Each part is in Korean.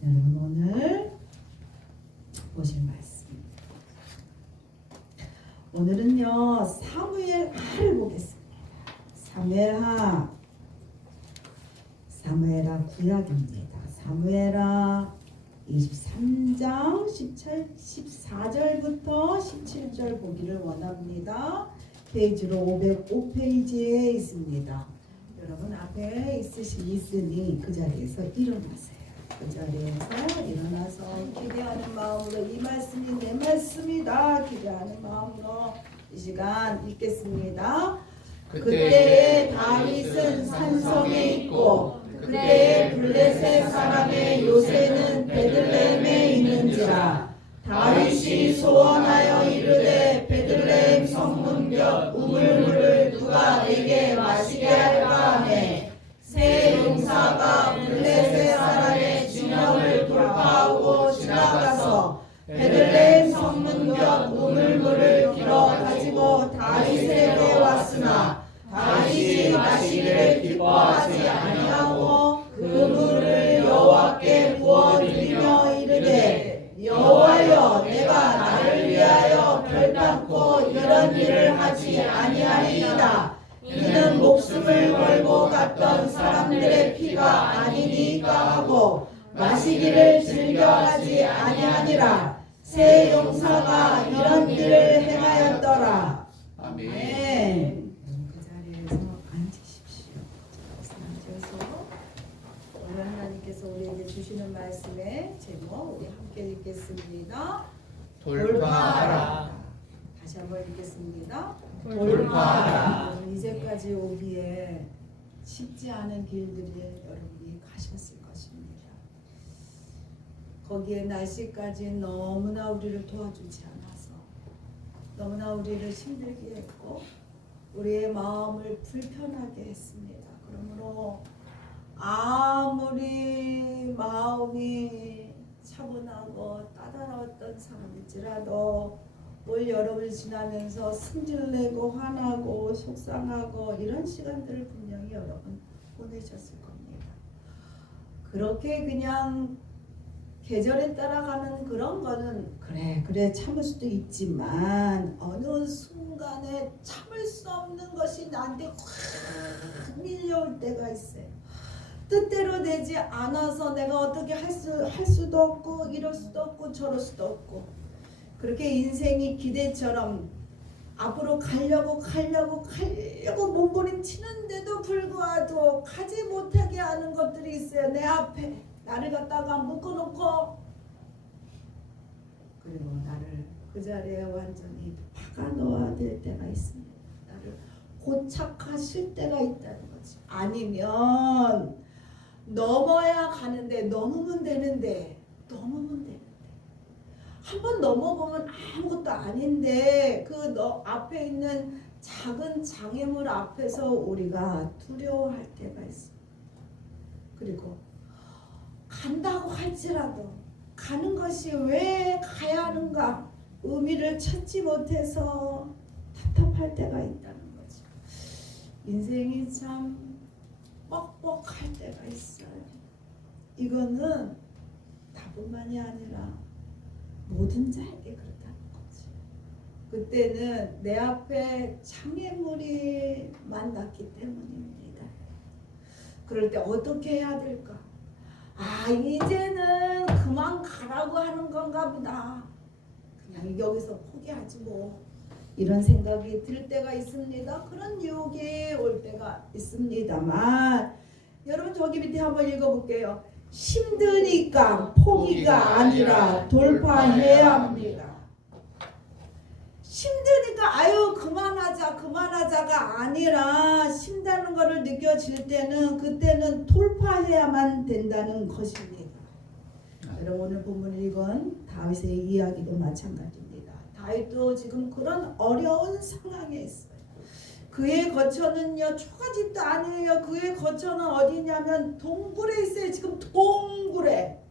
여러분 오늘 보실 말씀. 오늘은요 사무엘하를 보겠습니다. 사무엘하 구약입니다. 사무엘하 23장 14절부터 17절 보기를 원합니다. 페이지로 505페이지에 있습니다. 여러분 앞에 있으니 그 자리에서 일어나세요. 그 자리에서 일어나서 기대하는 마음으로 이 말씀이 내 말씀이다 기대하는 마음으로 이 시간 읽겠습니다. 그때에 다윗은 산성에 있고 그때에 블레셋 사람의 요새는 베들레헴에 있는지라. 다윗이 소원하여 이르되 베들레헴 성문 곁 우물물을 누가 내게 마시게 할까 하매 새 용사가 블레셋 사람의 진영을 돌파하고 지나가서 베들레헴 성문 곁 우물물을 길어 가지고 다윗에게 왔으나 다윗이 마시기를 기뻐하지 아니하고 그 물을 여호와께 부어드리며 이르되 여호와여 내가 나를 위하여 결단코 이런 일을 하지 아니하리이다. 이는 목숨을 걸고 갔던 사람들의 피가 아니니까 하고 마시기를 즐겨하지 아니하니라. 새 용사가 이런 일을 행하였더라. 아멘. 그 자리에서 앉으십시오. 앉으셔서 오늘 하나님께서 우리에게 주시는 말씀의 제목 우리 함께 읽겠습니다. 돌파하라. 다시 한번 읽겠습니다. 돌파하라. 이제까지 오기에 쉽지 않은 길들이 여러분이 가셨을 것입니다. 거기에 날씨까지 너무나 우리를 도와주지 않아서 너무나 우리를 힘들게 했고 우리의 마음을 불편하게 했습니다. 그러므로 아무리 마음이 차분하고 따뜻했던 사람일지라도 올 여름을 지나면서 승질내고 화나고 속상하고 이런 시간들을 분명히 여러분 보내셨을 겁니다. 그렇게 그냥 계절에 따라가는 그런 거는 그래 참을 수도 있지만 어느 순간에 참을 수 없는 것이 나한테 확 밀려올 때가 있어요. 뜻대로 되지 않아서 내가 어떻게 할 수도 없고 이럴 수도 없고 저럴 수도 없고 그렇게 인생이 기대처럼 앞으로 가려고 몸부림치는데도 불구하고 가지 못하게 하는 것들이 있어요. 내 앞에 나를 갖다가 묶어놓고 그리고 나를 그 자리에 완전히 박아놓아야 될 때가 있습니다. 나를 고착하실 때가 있다는 거지. 아니면 넘어야 가는데 넘으면 되는데 한번 넘어보면 아무것도 아닌데 그 앞에 있는 작은 장애물 앞에서 우리가 두려워할 때가 있습니다. 그리고 간다고 할지라도 가는 것이 왜 가야 하는가 의미를 찾지 못해서 답답할 때가 있다는 거죠. 인생이 참 뻑뻑할 때가 있어요. 이거는 나뿐만이 아니라 모든 자에게 그렇다는 거지. 그때는 내 앞에 장애물이 만났기 때문입니다. 그럴 때 어떻게 해야 될까? 이제는 그만 가라고 하는 건가 보다. 그냥 여기서 포기하지 뭐. 이런 생각이 들 때가 있습니다. 그런 유혹이 올 때가 있습니다만 여러분 저기 밑에 한번 읽어볼게요. 힘드니까 포기가 아니라 돌파해야 합니다. 힘드니까 그만하자가 아니라 힘다는 것을 느껴질 때는 그때는 돌파해야만 된다는 것입니다. 여러분 오늘 본문을 읽은 다윗의 이야기도 마찬가지입니다. 다윗도 지금 그런 어려운 상황에 있어요. 그의 거처는요 초가집도 아니에요. 그의 거처는 어디냐면 동굴에 있어요. 지금 동굴에.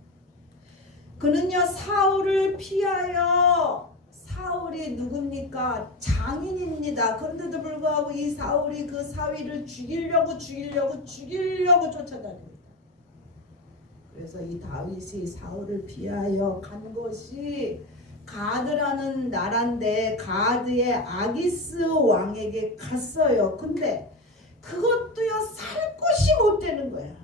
그는요 사울을 피하여 사울이 누굽니까? 장인입니다. 그런데도 불구하고 이 사울이 그 사위를 죽이려고 쫓아다닙니다. 그래서 이 다윗이 사울을 피하여 간 것이 가드라는 나라인데 가드의 아기스 왕에게 갔어요. 근데 그것도요 살 곳이 못 되는 거야.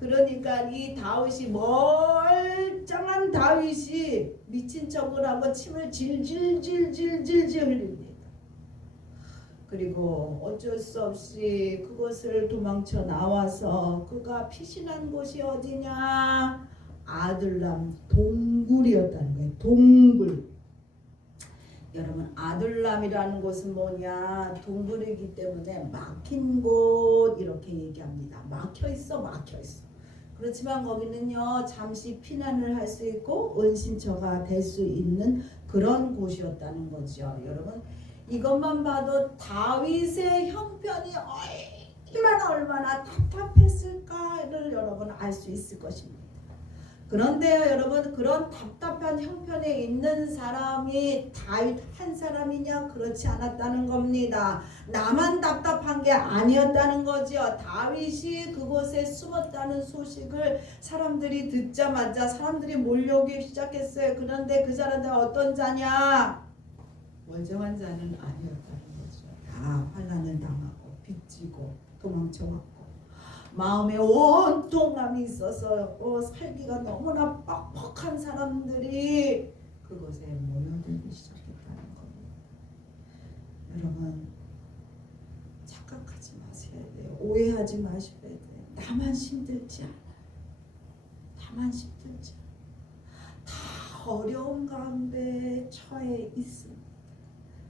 그러니까 이 다윗이 멀쩡한 다윗이 미친 척을 하고 침을 질질질질질질 흘립니다. 그리고 어쩔 수 없이 그것을 도망쳐 나와서 그가 피신한 곳이 어디냐? 아둘람 동굴이었다는 거예요. 동굴. 여러분 아둘람이라는 곳은 뭐냐? 동굴이기 때문에 막힌 곳 이렇게 얘기합니다. 막혀 있어. 그렇지만 거기는요 잠시 피난을 할 수 있고 은신처가 될 수 있는 그런 곳이었다는 거죠. 여러분 이것만 봐도 다윗의 형편이 얼마나 답답했을까를 여러분 알 수 있을 것입니다. 그런데요 여러분 그런 답답한 형편에 있는 사람이 다윗 한 사람이냐? 그렇지 않았다는 겁니다. 나만 답답한 게 아니었다는 거죠. 다윗이 그곳에 숨었다는 소식을 사람들이 듣자마자 사람들이 몰려오기 시작했어요. 그런데 그 사람들 어떤 자냐? 멀쩡한 자는 아니었다는 거죠. 다 환난을 당하고 빚지고 도망쳐왔고 마음에 원통함이 있어서 살기가 너무나 뻑뻑한 사람들이 그곳에 모여들기 시작했다는 겁니다. 여러분 착각하지 마셔야 돼요. 오해하지 마셔야 돼요. 나만 힘들지 않아요. 다 어려운 가운데 처해 있습니다.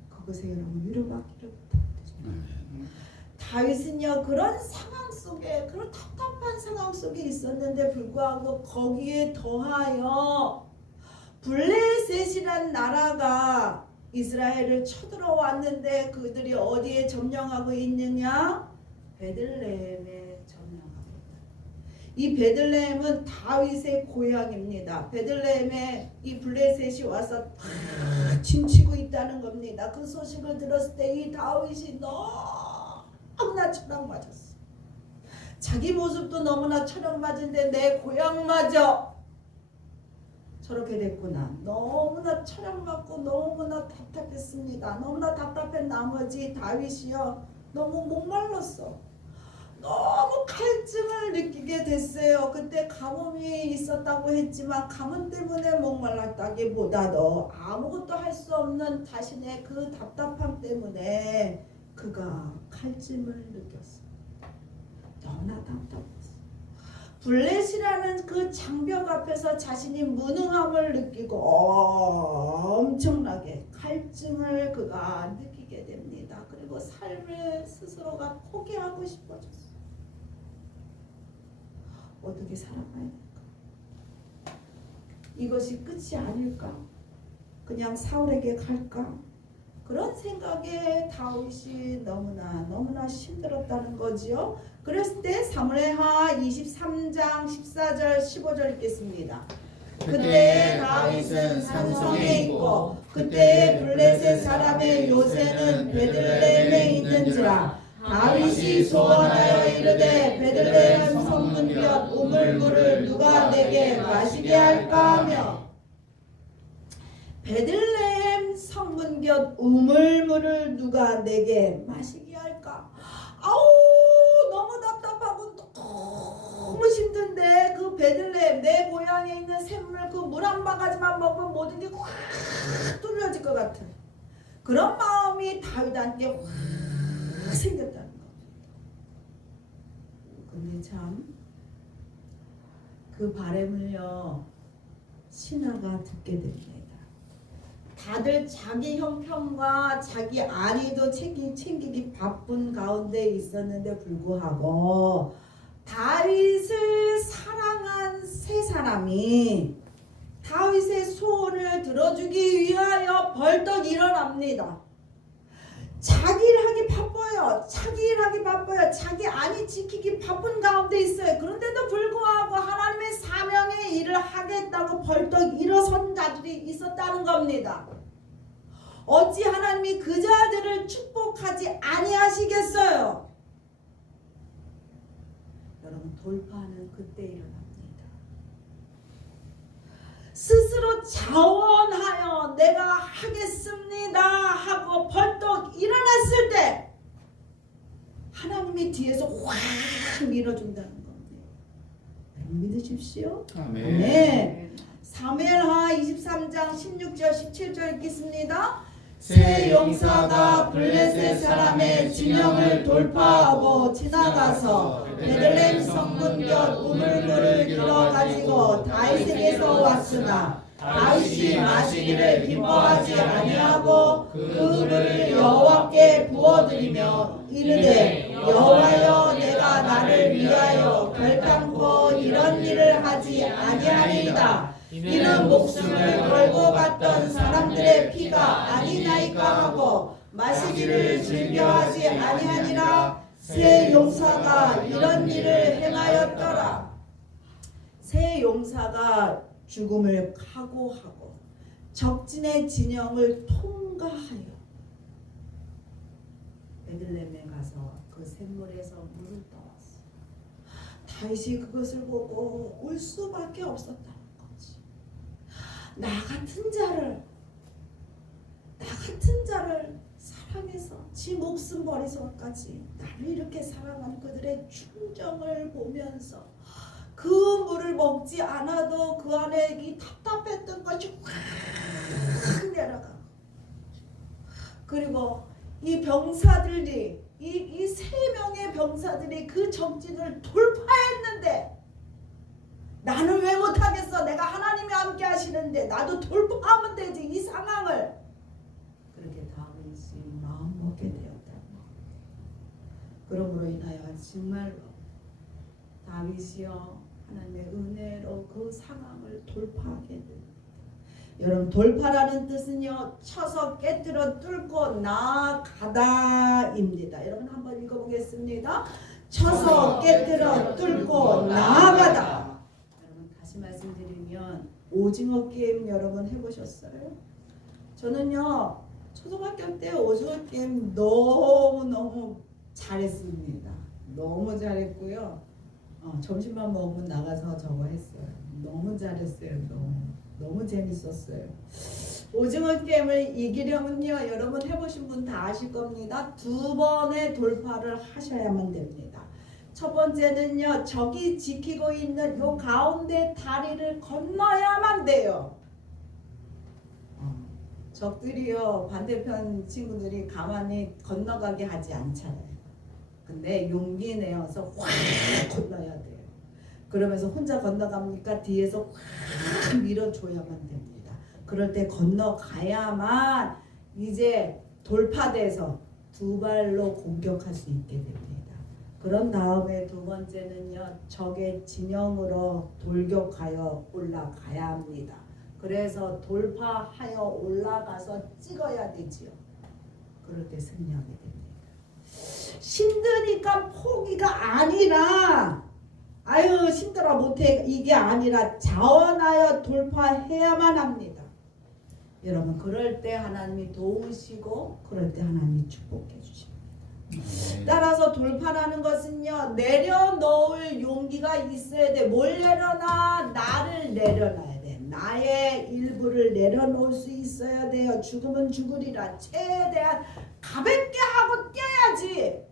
그것에 여러분 위로받기를 부탁드립니다. 다윗은요 그런 상황 속에 그런 답답한 상황 속에 있었는데 불구하고 거기에 더하여 블레셋이란 나라가 이스라엘을 쳐들어왔는데 그들이 어디에 점령하고 있느냐? 베들레헴에 점령하고 있다. 이 베들레헴은 다윗의 고향입니다. 베들레헴에 이 블레셋이 와서 침치고 있다는 겁니다. 그 소식을 들었을 때 이 다윗이 너무나 철학맞았어. 자기 모습도 너무나 철학맞은데 내 고향마저 저렇게 됐구나. 너무나 철학맞고 너무나 답답했습니다. 너무나 답답한 나머지 다윗이요 너무 목말랐어. 너무 갈증을 느끼게 됐어요. 그때 가뭄이 있었다고 했지만 가뭄 때문에 목말랐다기보다도 아무것도 할 수 없는 자신의 그 답답함 때문에 그가 갈증을 느꼈어. 너무나 답답했어. 블렛이라는 그 장벽 앞에서 자신이 무능함을 느끼고 엄청나게 갈증을 그가 느끼게 됩니다. 그리고 삶을 스스로가 포기하고 싶어졌어. 어떻게 살아가야 될까? 이것이 끝이 아닐까? 그냥 사울에게 갈까? 그런 생각에 다윗이 너무나 힘들었다는 거지요. 그랬을 때 사무엘하 23장 14절 15절 읽겠습니다. 그때 다윗은 산성에 있고 그때 블레셋 사람의 요새는 베들레헴에 있는지라. 다윗이 소원하여 이르되 베들레헴 성문곁 우물물을 누가 내게 마시게 할까 하며. 베들레헴 성문곁 우물물을 누가 내게 마시게 할까? 아우 너무 답답하고 너무 힘든데 그 베들레헴 내 고향에 있는 샘물 그 물 한 바가지만 먹으면 모든 게 확 뚫려질 것 같은 그런 마음이 다윗한테 확 생겼다는 겁니다. 근데 참 그 바람을요 신하가 듣게 됩니다. 다들 자기 형편과 자기 안위도 챙기기 바쁜 가운데 있었는데 불구하고 다윗을 사랑한 세 사람이 다윗의 소원을 들어주기 위하여 벌떡 일어납니다. 자기 일 하기 바빠요. 자기 안위 지키기 바쁜 가운데 있어요. 그런데도 불구하고 하나님의 사명의 일을 하겠다고 벌떡 일어선 자들이 있었다는 겁니다. 어찌 하나님이 그 자들을 축복하지 아니하시겠어요? 여러분 돌파는 그때 일어납니다. 스스로 자원하여 내가 하겠습니다 하고 벌떡 일어났을 때 하나님이 뒤에서 확 밀어준다는 겁니다. 믿으십시오. 아멘. 네. 사무엘하 23장 16절 17절 읽겠습니다. 새 용사가 블레셋 사람의 진영을 돌파하고 지나가서 베들레헴 성문 곁 우물물을 길어가지고 다윗에게서 왔으나 다윗이 마시기를 기뻐하지 아니하고 그 물을 여호와께 부어드리며 이르되 여호와여 내가 나를 위하여 결단코 이런 일을 하지 아니하리이다. 이는 목숨을 걸고 갔던 사람들의 피가 아니나이까 하고 마시기를 즐겨하지 아니하니라. 새 용사가 이런 일을 행하였더라. 새 용사가 죽음을 각오하고 적진의 진영을 통과하여 베들레헴에 가서 그 샘물에서 물을 떠왔어. 다윗이 그것을 보고 울 수밖에 없었다는 거지. 나 같은 자를 사랑해서 지 목숨 버리서까지 나를 이렇게 사랑한 그들의 충정을 보면서 그 물을 먹지 않아도 그 안에 이 답답했던 것이 확 내려가고, 그리고 이 병사들이 이 세 명의 병사들이 그 적진을 돌파했는데 나는 왜 못하겠어? 내가 하나님이 함께 하시는데 나도 돌파하면 되지 이 상황을. 그렇게 다윗이 마음 먹게 되었다. 그러므로 인하여 정말로 다윗이여 하나님의 은혜로 그 상황을 돌파하게 됩니다. 여러분, 돌파라는 뜻은요, 쳐서 깨뜨려 뚫고 나아가다입니다. 여러분 한번 읽어보겠습니다. 쳐서 깨뜨려 뚫고 나아가다. 여러분 다시 말씀드리면 오징어 게임 여러분 해보셨어요? 저는요 초등학교 때 오징어 게임 너무 잘했습니다. 너무 잘했고요. 점심만 먹으면 나가서 저거 했어요. 너무 잘했어요. 너무 재밌었어요. 오징어 게임을 이기려면요, 여러분 해보신 분 다 아실 겁니다. 2번의 돌파를 하셔야만 됩니다. 첫 번째는요, 적이 지키고 있는 요 가운데 다리를 건너야만 돼요. 적들이요, 반대편 친구들이 가만히 건너가게 하지 않잖아요. 근데 용기 내어서 확 건너야 돼요. 그러면서 혼자 건너갑니까? 뒤에서 확 밀어줘야만 됩니다. 그럴 때 건너가야만 이제 돌파돼서 2발로 공격할 수 있게 됩니다. 그런 다음에 두 번째는요, 적의 진영으로 돌격하여 올라가야 합니다. 그래서 돌파하여 올라가서 찍어야 되지요. 그럴 때 승리하게 됩니다. 힘드니까 포기가 아니라 아유 힘들어 못해 이게 아니라 자원하여 돌파해야만 합니다. 여러분 그럴 때 하나님이 도우시고 그럴 때 하나님이 축복해 주십니다. 따라서 돌파라는 것은요, 내려놓을 용기가 있어야 돼. 뭘 내려놔? 나를 내려놔야 돼. 나의 일부를 내려놓을 수 있어야 돼요. 죽으면 죽으리라. 최대한 가볍게 하고 뛰어야지.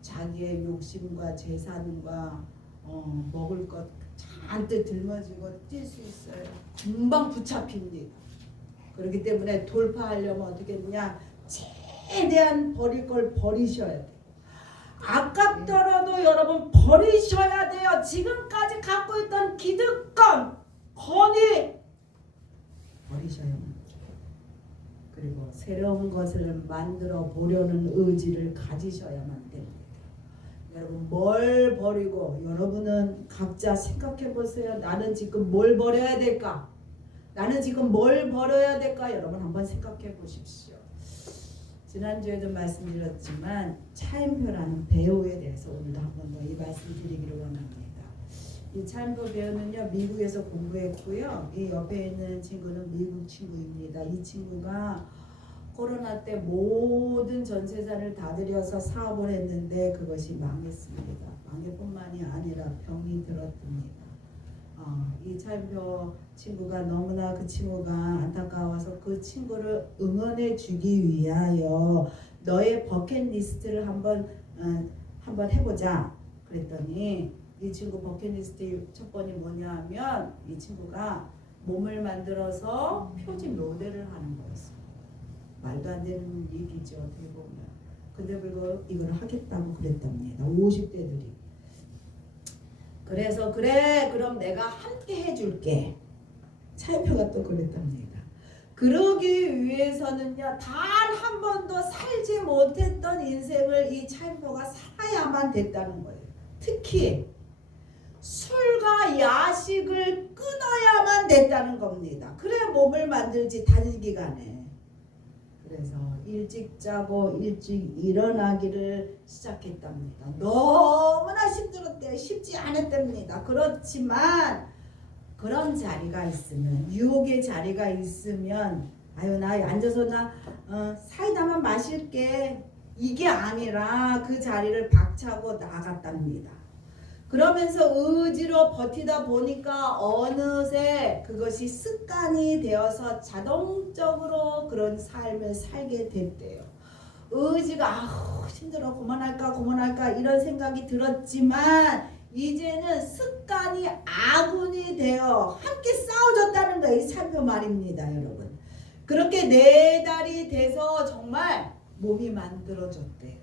자기의 욕심과 재산과 먹을 것 잔뜩 들머지고 뛸 수 있어요. 금방 붙잡힙니다. 그렇기 때문에 돌파하려면 어떻게 했냐? 최대한 버릴 걸 버리셔야 돼요. 아깝더라도 여러분 버리셔야 돼요. 지금까지 갖고 있던 기득권, 권위 버리셔야만 돼요. 그리고 새로운 것을 만들어 보려는 의지를 가지셔야만 됩니다. 여러분 뭘 버리고, 여러분은 각자 생각해 보세요. 나는 지금 뭘 버려야 될까? 나는 지금 뭘 버려야 될까? 여러분 한번 생각해 보십시오. 지난주에도 말씀드렸지만 차인표라는 배우에 대해서 오늘도 한 번 더 이 말씀 드리기를 원합니다. 이 차인표 배우는요, 미국에서 공부했고요. 이 옆에 있는 친구는 미국 친구입니다. 이 친구가 코로나 때 모든 전세산을 다 들여서 사업을 했는데 그것이 망했습니다. 망해뿐만이 아니라 병이 들었답니다. 차인표 친구가 너무나 그 친구가 안타까워서 그 친구를 응원해 주기 위하여 너의 버킷리스트를 한번 해보자 그랬더니 이 친구 버킷리스트 첫 번이 뭐냐 하면 이 친구가 몸을 만들어서 표지 모델을 하는 거였어. 말도 안 되는 얘기죠 어떻게 보면. 근데 불구하고 이걸 하겠다고 그랬답니다. 50대들이. 그래서 그래 그럼 내가 함께 해줄게. 차인표가 또 그랬답니다. 그러기 위해서는요 단 한 번도 살지 못했던 인생을 이 차인표가 살아야만 됐다는 거예요. 특히 술과 야식을 끊어야만 됐다는 겁니다. 그래 몸을 만들지 단기간에. 그래서 일찍 자고 일찍 일어나기를 시작했답니다. 너무나 힘들었대요. 쉽지 않았답니다. 그렇지만 그런 자리가 있으면 유혹의 자리가 있으면 아유 나 앉아서 나 사이다만 마실게 이게 아니라 그 자리를 박차고 나갔답니다. 그러면서 의지로 버티다 보니까 어느새 그것이 습관이 되어서 자동적으로 그런 삶을 살게 됐대요. 의지가 아우 힘들어 그만할까 이런 생각이 들었지만 이제는 습관이 아군이 되어 함께 싸워졌다는 거예요. 이 차인표 말입니다 여러분. 그렇게 4달이 돼서 정말 몸이 만들어졌대요.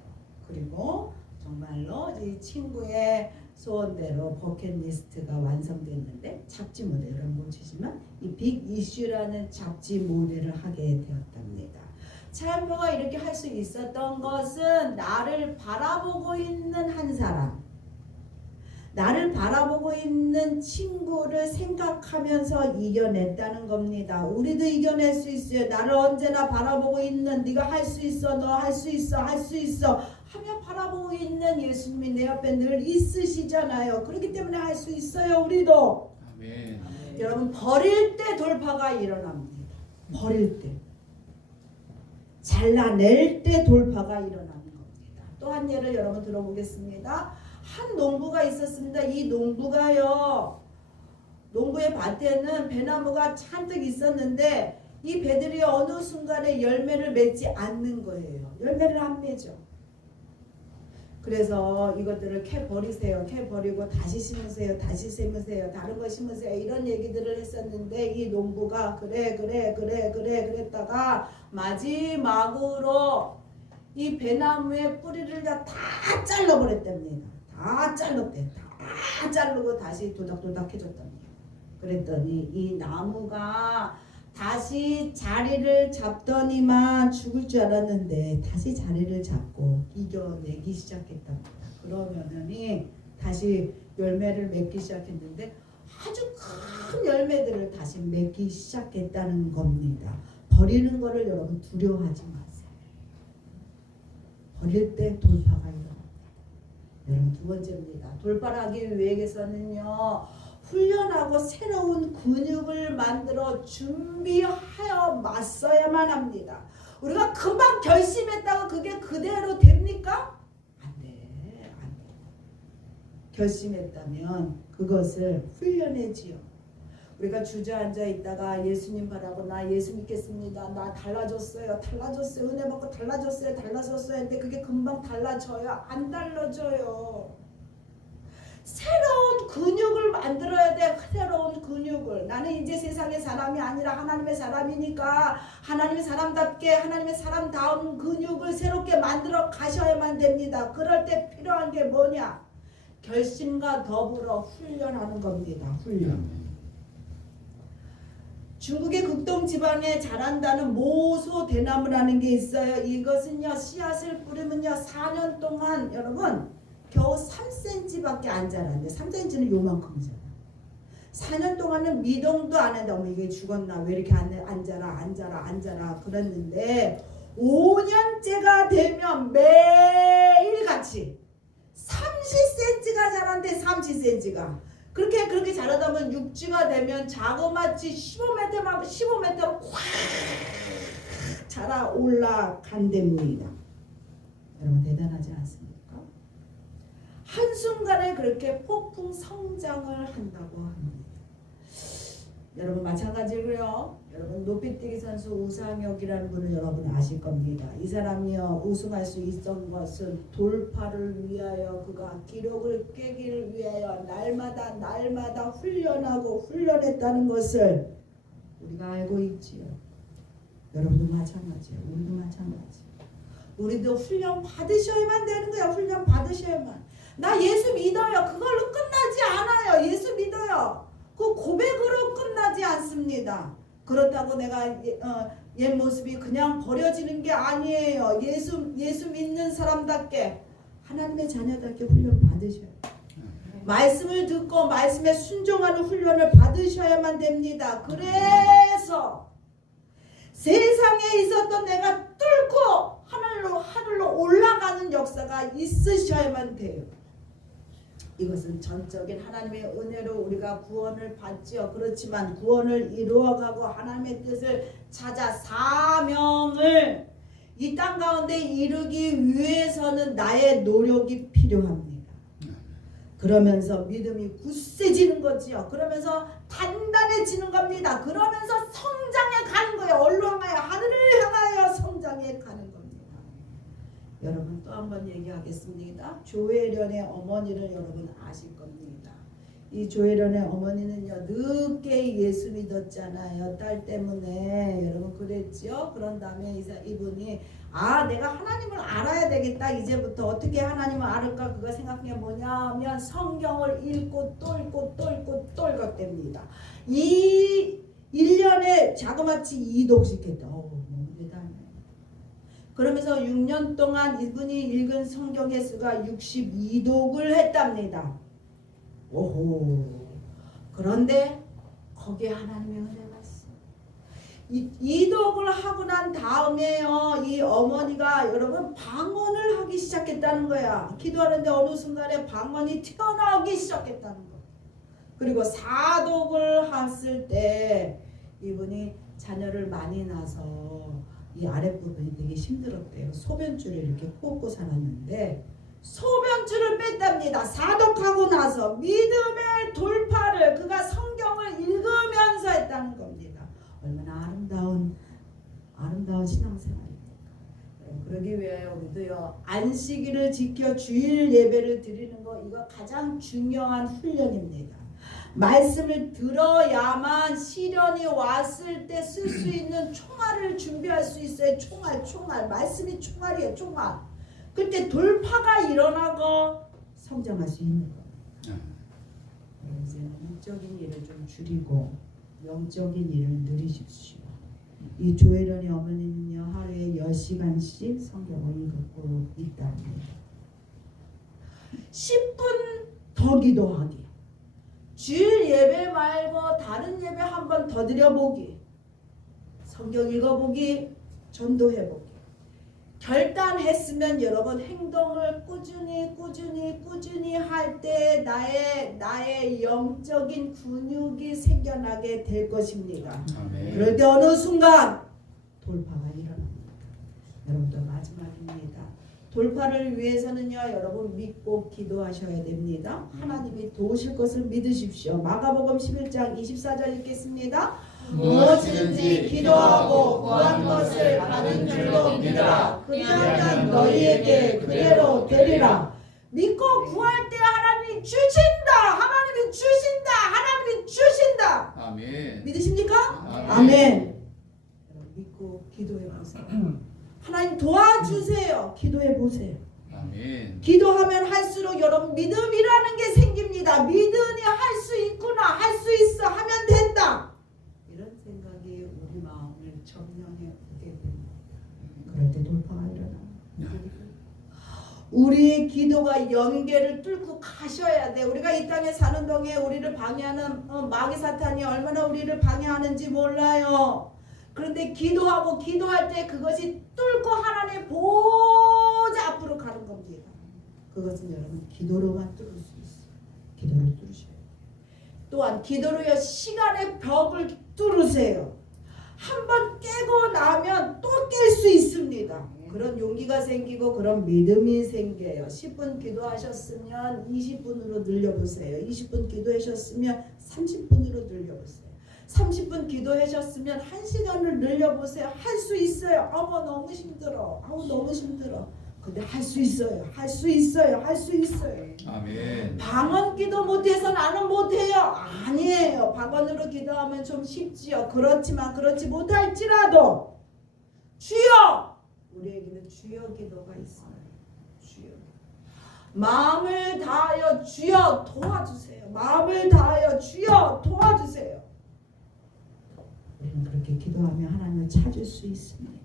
그리고 정말로 이 친구의 소원대로 버킷리스트가 완성됐는데 잡지 모델 여러분 보시지만 이 빅 이슈라는 잡지 모델을 하게 되었답니다. 차인표가 이렇게 할 수 있었던 것은 나를 바라보고 있는 한 사람, 나를 바라보고 있는 친구를 생각하면서 이겨냈다는 겁니다. 우리도 이겨낼 수 있어요. 나를 언제나 바라보고 있는 네가 할 수 있어, 너 할 수 있어, 할 수 있어 하며 바라보고 있는 예수님이 내 옆에 늘 있으시잖아요. 그렇기 때문에 할 수 있어요. 우리도. 아멘. 여러분 버릴 때 돌파가 일어납니다. 버릴 때. 잘라낼 때 돌파가 일어나는 겁니다. 또 한 예를 여러분 들어보겠습니다. 한 농부가 있었습니다. 이 농부가요. 농부의 밭에는 배나무가 잔뜩 있었는데 이 배들이 어느 순간에 열매를 맺지 않는 거예요. 열매를 안 맺어. 그래서 이것들을 캐 버리세요. 캐 버리고 다시 심으세요. 다시 심으세요. 다른 거 심으세요. 이런 얘기들을 했었는데 이 농부가 그래 그랬다가 마지막으로 이 배나무의 뿌리를 다 잘라버렸답니다. 다 잘랐대. 다 자르고 다시 도닥도닥 해줬답니다. 그랬더니 이 나무가 다시 자리를 잡더니만 죽을 줄 알았는데 다시 자리를 잡고 이겨내기 시작했답니다. 그러면은 다시 열매를 맺기 시작했는데 아주 큰 열매들을 다시 맺기 시작했다는 겁니다. 버리는 거를 여러분 두려워하지 마세요. 버릴 때 돌파가 일어납니다. 여러분 두 번째입니다. 돌파를 하기 위해서는요. 훈련하고 새로운 근육을 만들어 준비하여 맞서야만 합니다. 우리가 금방 결심했다고 그게 그대로 됩니까? 안 돼. 결심했다면 그것을 훈련해지요. 우리가 주저앉아 있다가 예수님 바라고 나 예수 믿겠습니다. 나 달라졌어요. 은혜 받고 달라졌어요. 근데 그게 금방 달라져요? 안 달라져요. 새로운 근육을 만들어야 돼. 새로운 근육을. 나는 이제 세상의 사람이 아니라 하나님의 사람이니까 하나님의 사람답게 하나님의 사람다운 근육을 새롭게 만들어 가셔야만 됩니다. 그럴 때 필요한 게 뭐냐? 결심과 더불어 훈련하는 겁니다. 훈련. 중국의 극동 지방에 자란다는 모소 대나무라는 게 있어요. 이것은요 씨앗을 뿌리면요 4년 동안 여러분 겨우 3cm밖에 안 자란대. 3cm는 요만큼이잖아. 4년 동안은 미동도 안 한다. 어머 이게 죽었나? 왜 이렇게 안 자라? 그랬는데 5년째가 되면 매일같이 30cm가 자란대. 30cm가. 그렇게 자라다 보면 육지가 되면 자그마치 15m로 확 자라 올라간답니다. 여러분 대단하지 않습니까? 한순간에 그렇게 폭풍 성장을 한다고 합니다. 여러분 마찬가지고요. 여러분 높이뛰기 선수 우상혁이라는 분을 여러분 아실 겁니다. 이 사람이요 우승할 수 있던 것은 돌파를 위하여 그가 기록을 깨기를 위하여 날마다 훈련하고 훈련했다는 것을 우리가 알고 있지요. 여러분도 마찬가지예요. 우리도 마찬가지. 우리도 훈련 받으셔야만 되는 거야. 훈련 받으셔야만. 나 예수 믿어요. 그걸로 끝나지 않아요. 예수 믿어요. 그 고백으로 끝나지 않습니다. 그렇다고 내가 옛 모습이 그냥 버려지는 게 아니에요. 예수 믿는 사람답게 하나님의 자녀답게 훈련 받으셔요. 말씀을 듣고 말씀에 순종하는 훈련을 받으셔야만 됩니다. 그래서 세상에 있었던 내가 뚫고 하늘로 올라가는 역사가 있으셔야만 돼요. 이것은 전적인 하나님의 은혜로 우리가 구원을 받지요. 그렇지만 구원을 이루어가고 하나님의 뜻을 찾아 사명을 이 땅 가운데 이루기 위해서는 나의 노력이 필요합니다. 그러면서 믿음이 굳세지는 거지요. 그러면서 단단해지는 겁니다. 그러면서 성장해 가는 거예요. 어디로 향하여? 하늘을 향하여 성장해 가는 겁니다. 여러분 또 한 번 얘기하겠습니다. 조혜련의 어머니를 여러분 아실 겁니다. 이 조혜련의 어머니는요 늦게 예수 믿었잖아요. 딸 때문에 여러분 그랬죠. 그런 다음에 이분이 내가 하나님을 알아야 되겠다. 이제부터 어떻게 하나님을 알을까 그거 생각해 뭐냐면 성경을 읽고 또 읽고 또 읽고 또 읽었답니다. 이 1년에 자그마치 2독씩 했다. 너무 대단해. 그러면서 6년 동안 이분이 읽은 성경의 수가 62독을 했답니다. 오호. 그런데 거기에 하나님의 은혜가 있어. 이독을 하고 난 다음에요. 이 어머니가 여러분 방언을 하기 시작했다는 거야. 기도하는데 어느 순간에 방언이 튀어나오기 시작했다는 거. 그리고 4독을 했을 때 이분이 자녀를 많이 낳아서 이 아랫부분이 되게 힘들었대요. 소변줄을 이렇게 꽂고 살았는데 소변줄을 뺐답니다. 사독하고 나서 믿음의 돌파를 그가 성경을 읽으면서 했다는 겁니다. 얼마나 아름다운 신앙생활입니까? 그러기 위해 우리도요 안식일을 지켜 주일 예배를 드리는 거 이거 가장 중요한 훈련입니다. 말씀을 들어야만 시련이 왔을 때 쓸 수 있는 총알을 준비할 수 있어요. 총알. 말씀이 총알이에요. 총알. 그때 돌파가 일어나고 성장할 수 있는 겁니다. 이제는 육적인 일을 좀 줄이고 영적인 일을 늘리십시오. 이 조혜련의 어머니는요 하루에 10시간씩 성경을 읽고 있답니다. 10분 더 기도하기. 주일 예배 말고 다른 예배 한 번 더 드려보기. 성경 읽어보기. 전도해보기. 결단했으면 여러분 행동을 꾸준히 할 때 나의 영적인 근육이 생겨나게 될 것입니다. 아멘. 그럴 때 어느 순간 돌파가 일어납니다. 여러분도 마지막입니다. 돌파를 위해서는요 여러분 믿고 기도하셔야 됩니다. 하나님이 도우실 것을 믿으십시오. 마가복음 11장 24절 읽겠습니다. 무엇이든지 기도하고 구한 것을 받은 줄로 믿으라. 그리하면 너희에게 그대로 되리라. 믿고 구할 때 하나님이 주신다. 하나님이 주신다. 아멘. 믿으십니까? 아멘. 아멘. 믿고 기도해 보세요. 하나님 도와주세요. 기도해 보세요. 아멘. 기도하면 할수록 여러분 믿음이라는 게 생깁니다. 믿으니 할 수 있구나. 할 수 있어. 하면 된다. 이런 생각이 우리 마음을 점령해 오게 됩니다. 그럴 때 돌파가 일어나요. 우리의 기도가 연계를 뚫고 가셔야 돼. 우리가 이 땅에 사는 동에 우리를 방해하는 마귀 사탄이 얼마나 우리를 방해하는지 몰라요. 그런데 기도하고 기도할 때 그것이 뚫고 하나님의 보좌 앞으로 가는 겁니다. 그것은 여러분 기도로만 뚫을 수 있어요. 기도로 뚫으셔야 돼요. 또한 기도로요 시간의 벽을 뚫으세요. 한번 깨고 나면 또 깰 수 있습니다. 그런 용기가 생기고 그런 믿음이 생겨요. 10분 기도하셨으면 20분으로 늘려보세요. 20분 기도하셨으면 30분으로 늘려보세요. 30분 기도하셨으면 1시간을 늘려보세요. 할 수 있어요. 어머 너무 힘들어. 아우 너무 힘들어. 근데 할 수 있어요. 할 수 있어요. 할 수 있어요. 아멘. 방언 기도 못해서 나는 못해요. 아니에요. 방언으로 기도하면 좀 쉽지요. 그렇지만 그렇지 못할지라도 주여! 우리에게는 주여 기도가 있어요. 주여. 마음을 다하여 주여 도와주세요. 마음을 다하여 주여 도와주세요. 우리는 그렇게 기도하면 하나님을 찾을 수 있습니다.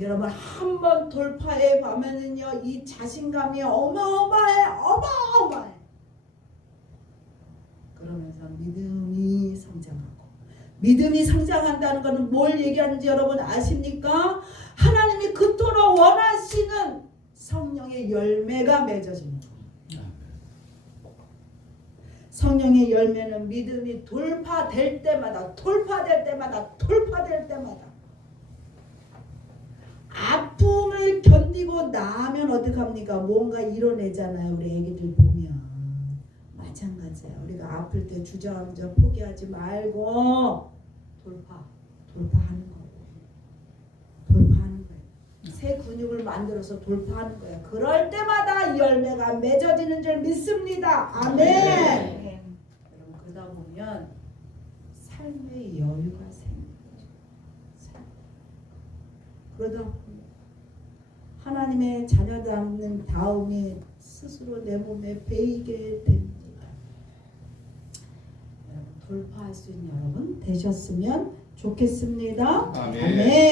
여러분 한 번 돌파해 가면은요 이 자신감이 어마어마해. 그러면서 믿음이 성장하고 믿음이 성장한다는 것은 뭘 얘기하는지 여러분 아십니까? 하나님이 그토록 원하시는 성령의 열매가 맺어집니다. 성령의 열매는 믿음이 돌파될 때마다 아픔을 견디고 나면 어떡합니까? 뭔가 이뤄내잖아요. 우리 애기들 보면 마찬가지예요. 우리가 아플 때 주저앉아 포기하지 말고 돌파하는 거예요. 새 근육을 만들어서 돌파하는 거예요. 그럴 때마다 열매가 맺어지는 줄 믿습니다. 아멘. 여러분 그러다 보면 삶의 여유가 생겨요. 그러다 보면 하나님의 자녀다운 다음에 스스로 내 몸에 배이게 됩니다. 여러분 돌파할 수 있는 여러분 되셨으면 좋겠습니다. 아멘. 아멘.